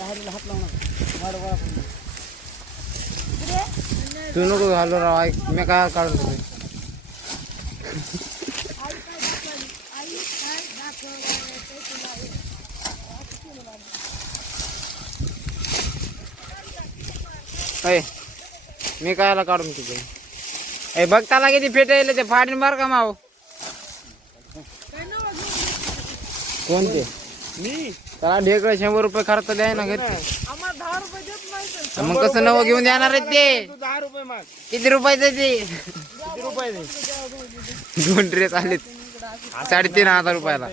हात लावू तू नको घालू राव ऐक मी काय काढून देते अय मी कायला काढून तुझे ए बघ त्याला किती फेट येईल ते फाडीन मार का माऊ कोणते? मी? त्याला ढेकळ शंभर रुपये खर्च द्याय ना घरी आम्हाला दहा रुपये देत नाही मग कसं नवं घेऊन देणार आहेत ते? तू दहा रुपये माग. किती रुपयाचं ते किती रुपये दे? दोन ड्रेस आलेत. साडेतीन हजार रुपयाला.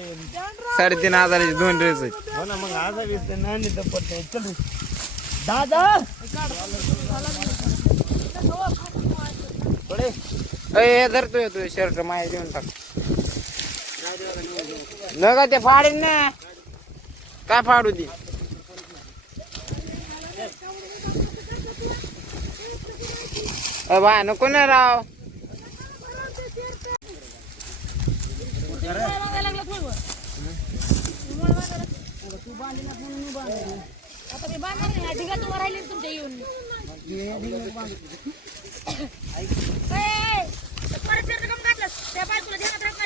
साडेतीन हजाराचे दोन ड्रेस आहेत. हो ना मग आज वीस नाणी तर पडते चल. रे. दादा! थोडे अय धरतोय तू शर्ट माया देऊन टाक. नका ते फाडेन ना. काय फाडू दे? बा नको ना राव. त्या येऊन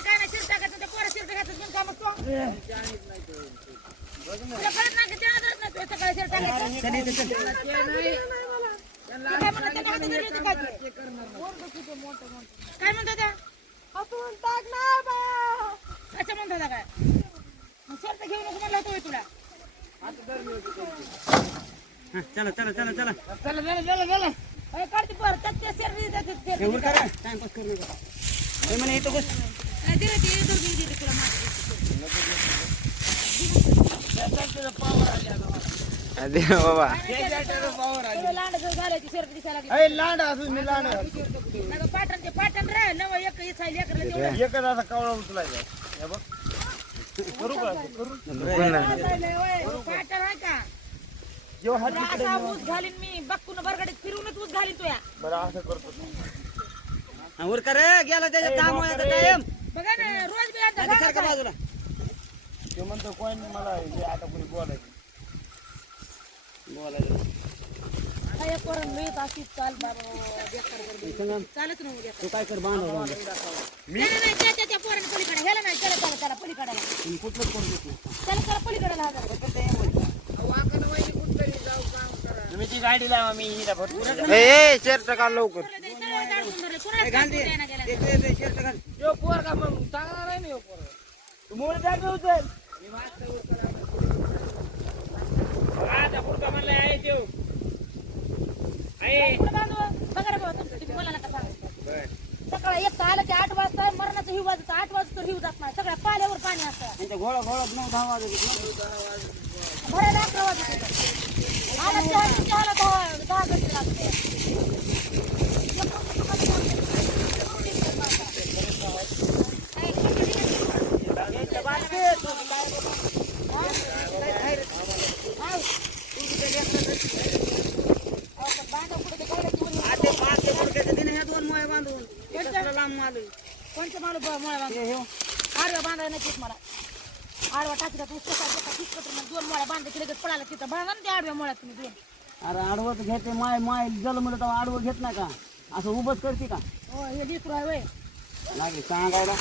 काय नाही काय म्हणतात? काय म्हणतात कसं काय शिरत घेऊ नको म्हणलं होतं तुला चला चला चला चला. चला चला चला. चला काढते परत त्यात ते शिरत देतात, ते शिरत एवढं करा टाइमपास करू नका म्हणे बस काय दिलं ते दिले तुला मागे अरे बाबा. लांड घालायची शिरत दिसायला लागली अरे लांड असू मी लांड पाटण ते पाटण रे नव एक एकच असा कवळा उचलायचा हे बघ. करू का? करू. पाटण आहे का ऊस घालीन मी. बक्कून बरगडीत फिरूनच ऊस घालीन तुया. बरं असं करतो. गेला त्याच्या काम कायम. बघा ना रोज आता सारखा. बाजूला. ते म्हणतो कोण मला हे आता कोणी बोलायचं. आता एक पोरं मिळत अशी चाल बाबा बेकार गर्दी. चालत ना उद्या तू काय कर बांधव बांधव नाही नाही, नाही त्या त्या- त्या पोराने पलीकडे ह्याला नाही त्याला त्याला त्याला पलीकडाला कुठलंच करू देत नाही. त्याला त्याला पलीकडाला हजार तुम्ही ती गाडी लावा मी हिला भरपूर ए ए शर्ट काढ लवकर. ते- ते- ते shirt घाल. यो पोर का मग चांगला नाही ना यो पोर तू मूळ जागा उचल आता पुढचा म्हणला आहे त्यो आहे सकाळी एक आलं की आठ वाजता मरणाचं हिव वाजत आठ वाजता हिव जात नाही सगळ्या पाल्यावर पाणी असतं त्यांच्या घोडा घोडा नऊ दहा वाजत भरायला अकरा वाजत आला चहा चहाला दहा दहा घंटे लागते आडव्या बांधायला नाही मला. आडवा टाकी दोन मोळ्या बांधा की लगेच पळाला तिथं. बांधा ना ते आडव्या मोळ्या तुम्ही दोन. अरे आडवत घेते माय माय जल म्हणलं तर आडवं घेत नाही का? असं उभंच करते का? हो हे डिसरू आहे वय लागली सांगायला.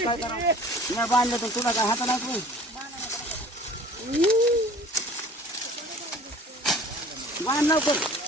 बांधलं तर तुला काय हाता नाही बांध नको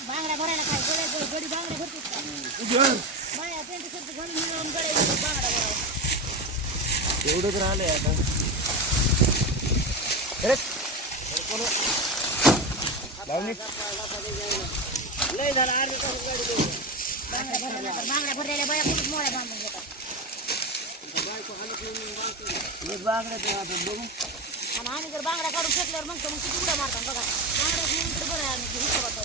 बांगड्या भरायला काय गड्या- गडी गडी बांगड्या भरतेच का? बाया त्यांच्या सारखं घालून मिळवून गड्या बांगड्या भरावं. एवढंच राहिलंय आता. लय झालं अर्ध्या तासात गाडी देऊ. बांगड्या भरलेल्या बांगड्या भरलेल्या बाया कुठं मोळ्या बांधून घेतात. बागड्याचं आता बघू. आणि आम्ही जर बांगड्या काढून फेकल्यावर मग तर मग किती उड्या मारतात बघा. बांगड्या घेऊन तर बरं आहे आम्ही हिशोबात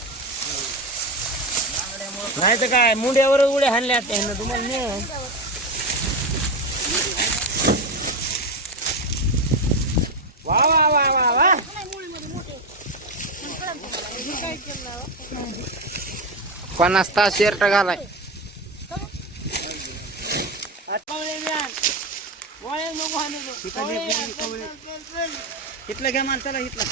नाही तर काय मुंड्यावर उड्या हाणल्या त्यानं तुम्हाला नाही वा वा वा वा वा. पन्नास तास शर्ट घालाय. इथलं घ्या माणसाला इथलं.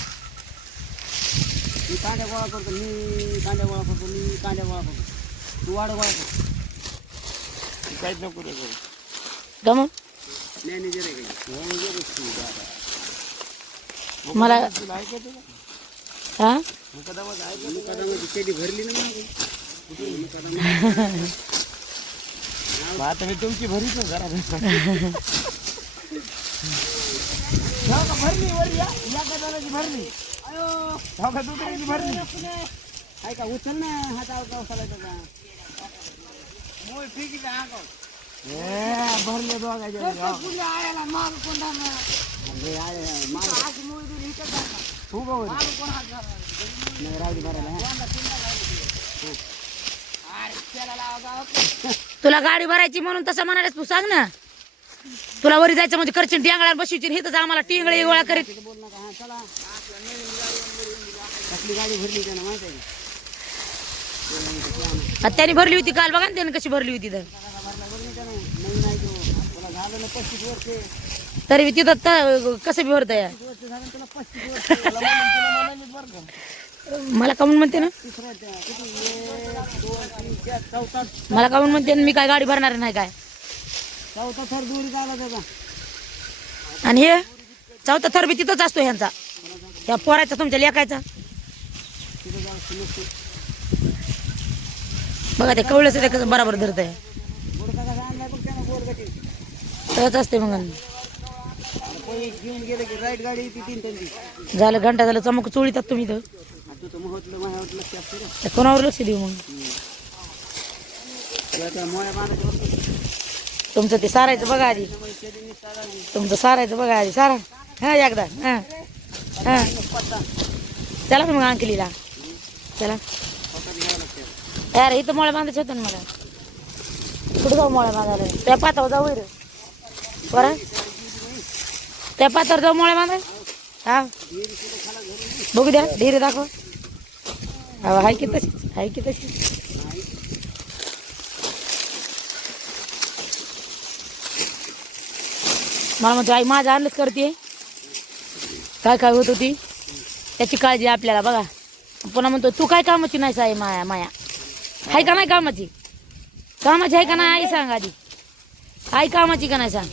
मी कांद्या गोळा करतो मी कांद्या गोळा करतो मी कांद्या गोळा करतो. तू वाड गोळा करतो काहीच नको रे करू. मॅनेजर आहे काही मॅनेजर आहेस तू दादा. मला तुला ऐकायचं का? हा मुकदमाचं ऐकायचं? मुकादमाची शेती भरली ना मागं. मुकादमा मग आता मी तुमची भरीच ना जरा भरली वर या या कदाची भरली हो का दुसऱ्याची भरली आहे का उचल ना हातावर त्याचा आगाव. ए, भरले दोघांच्या अरे, अरे, माग. खूप आवडली. नाही, राहू दे भरायला, हा. तुला गाडी भरायची म्हणून तसं म्हणालेस तू सांग ना. तुला वरी जायचं म्हणजे करशील टिंगळ्या बसवीची हिथंच आम्हाला टिंगळे गोळा करीत. बोल नका हा चला. कसली गाडी भरली त्यानं माहिती आहे का? त्याने भरली होती काल बघा ना त्याने कशी भरली होती तर. तरी बी तिथं त- कसं बी भरत या. मला काऊन म्हणते ना? मला काऊन म्हणते ना, मी काय गाडी भरणार नाही काय? चौथा थर दुरी झाला त्याचा आणि हे चौथा थर बी तिथंच असतो ह्यांचा. त्या पोरायचा तुमच्या लेखायचा बघा ते कवळ्याचं ते कसं बराबर धरत आहे तसंच असते मग. झालं घंटा झालं चमक चोळीतात तुम्ही तर कोणावर लक्ष देऊ मग? तुमचं ते सारायचं बघा आधी. तुमचं सारायचं बघा आधी. सारा. हा एकदा. हा. हा. चला मग अंकलीला. चला. यार इथं मोळ्या बांधायचे होते ना मला. कुठं जाऊ मोळ्या बांधायला? त्या पातावर जाऊ रे बरं? त्या पातावर जाऊ मोळ्या बांधाय हा? बघू द्या धीरे दाखव. हा हाय की तशीच हाय की तशी मला म्हणतो आई माझं आणलंच करते काय काय होत होती? त्याची काळजी आपल्याला बघा. पुन्हा म्हणतो तू काय कामाची नाही साई माया माया. आहे का नाही कामाची? कामाची आहे का नाही? आई सांग आधी. आई कामाची का नाही सांग?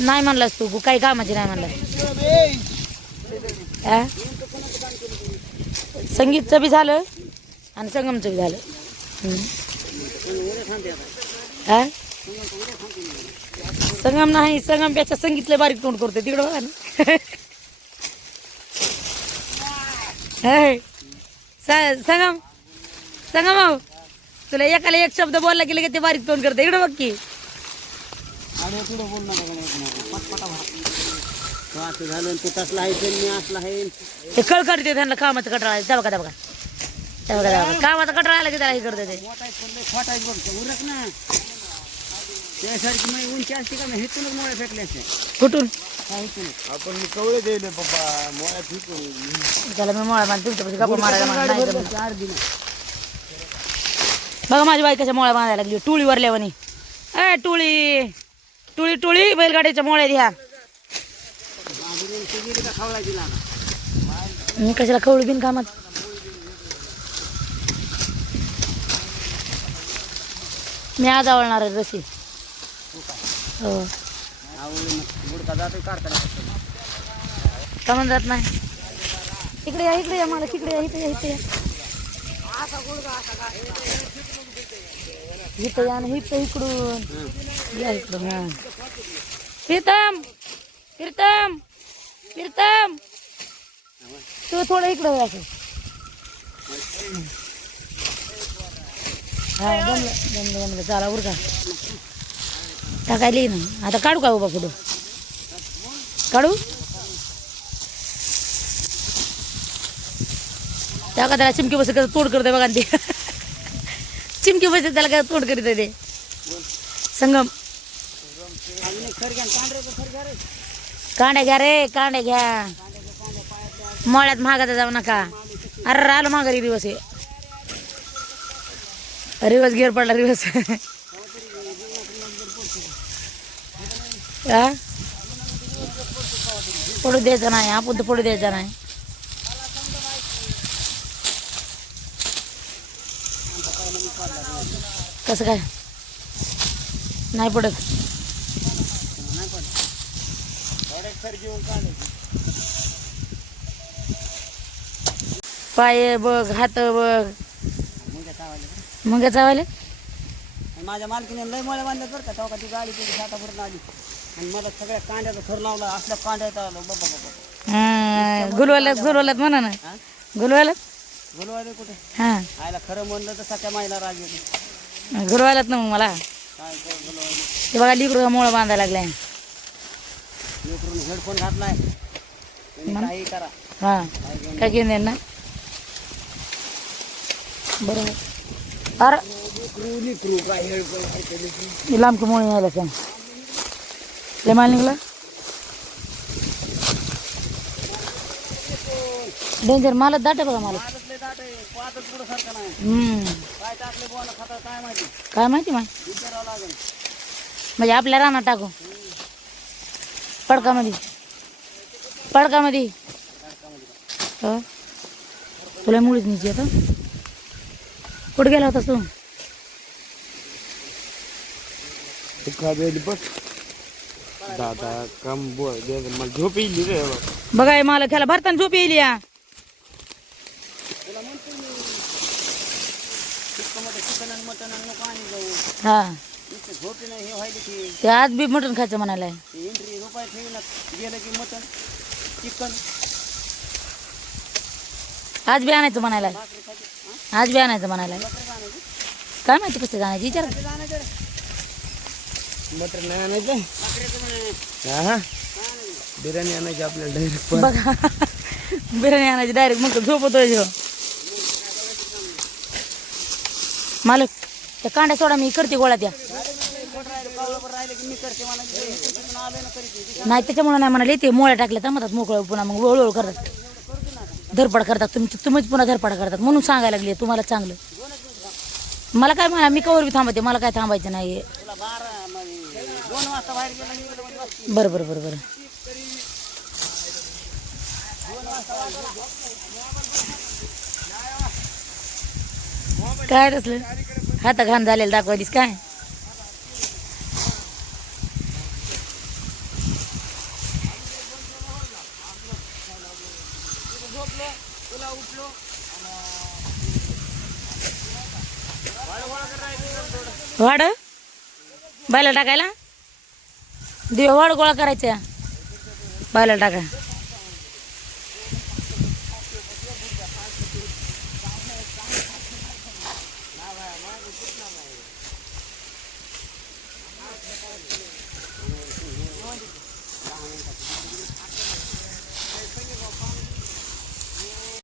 नाही म्हणलास तू काही कामाची नाही म्हणलास. संगीतचं बी झालं आणि संगमचं बी झालं. हम्म. हा? संगम नाही संगमपेक्षा संगीतले बारीक तोंड करतो तिकडं बघा ना. संगम? संगम भाऊ? तुला एकाला एक शब्द बोलला की लगेच ते बारीक तोंड करते. इकडं बघ की. असं झालं तू तसला आहे ते मी असला आहे. ते कळ करते त्यांना कामाचं कटाळा त्या बघा त्या बघा. त्या बघा त्या बघा. कामाचा कटाळा आला की त्याला हे करते ते. मोठा आहे पण लय खोटा आहे बघ तो उरक ना. त्यासारखी मग उंची असते का मी हिथूनच मोळ्या फेकले असते कुठून? हा हिथूनच आपण मी कवळे दिले पप्पा. मोळ्या फिकून. त्याला मी बांध तुमच्या गप्पा मारायला मला नाही जमलं. चार दिन बघा माझी बाई कशा मोळ्या बांधायला लागली. टुळी लेवणी ए टुळी. टुळी टुळी बैलगाडीच्या मोळ्या द्या. मी कशाला खवळू बिन कामात? मी आज आवडणार आहे रशी हो. का जात नाही. इकडे या इकडे या मला तिकडे या इथे या इथे या. इथं या ना इथं इकडून. या इकडून हा. प्रीतम प्रीतम प्रीतम. तू थोडं इकडं या असं हा जमलं जमलं जमलं चला उरका. टाकायला येईन ना. आता काढू का उभा पुढं काढू? त्या का त्याला चिमकी बस तोड करते बघा ते. चिमकी बस त्याला काय तोड करीत ते. संगम. कांडे घ्या रे कांड्या घ्या. रे कांड्या घ्या मळ्यात महागाचा जाऊ नका. अरे आलो महागारी दिवस आहे रिवर्स गिअर पडला रिवर्स. पडू द्यायचा नाही आपण तर पडू द्यायचा नाही. कसं काय? नाही पडत. पाय बघ हात बघ. मग आणि माझ्या मालकीने लय मळे बांधले बरं का तेव्हा ती गाडी तुझी सातापर्यंत आली. आणि मला सगळ्या कांद्याचं थर लावला असल्या कांद्याचं आलं बाबा बाबा गुलवाल्यात गुलवाल्यात म्हणा ना. गुलवाल्यात? बोलवायला कुठे? हां. आयला खरं म्हणलं तर सख्या मायला राग येते. गुलवाल्यात ना मग मला. ते बघा लिकरू मोळा बांधायला लागलाय. हेडफोन घातलाय हां. काय घेऊन येईल ना. बरोबर. अरे. हे लांबकी मोळी यायला सांग. लय माल निघला? डेंजर मालच दाट बघा मला पातच पुढं सारखं नाही. हम्म. काय टाकले बोला खाता काय माहिती? काय माहिती माय विचारावं लागेल. म्हणजे आपल्या रानात टाकू. पडकामध्ये. पडकामध्ये. हो. तुला मुळीच नाही आता कुठे गेला होतास तू? बघ दादा कम बोल दे मला झोप येईल रे. बघा हे मला त्याला भरताना झोप येईल या. चिकन चिकन आणि मटन आणि नको आणि जाऊ हा. नुसतं झोपी नाही हे व्हायला की ते आज बी मटण खायचं म्हणालाय एंट्री रुपये ठेवीन गेलं की मटन चिकन आज बी आणायचं म्हणालाय भाकरी खायची हां आज बी आणायचं म्हणालाय आणायची काय माहिती कसं जाण्याची विचार बकरी आणायचं? रे मटण नाही आणायचं? बकरीचं म्हणे हा. काय आणायचं? बिर्याणी आणायची आपल्याला डायरेक्ट बघा. बिर्याणी आणायची डायरेक्ट मग झोपतोय ह्यो. मालक त्या कांड्या सोडा मी करते गोळा त्या. नाही त्याच्यामुळे नाही म्हणाले ते मोळ्या टाकल्या तर म्हणतात मोकळं पुन्हा मग वळवळ करतात. धरपड करतात तुम्ही तुम्हीच पुन्हा धरपड करतात म्हणून सांगायला लागले तुम्हाला चांगलं. मला काय म्हणा मी कवर बी थांबते मला काय थांबायचं नाही तुला बरं बरं बरं बरं. काय तसलं हाता घाण झालेलं दाखवायलीस काय? वाड बायला टाकायला? दिव वाड गोळा करायच्या. बायला टाका.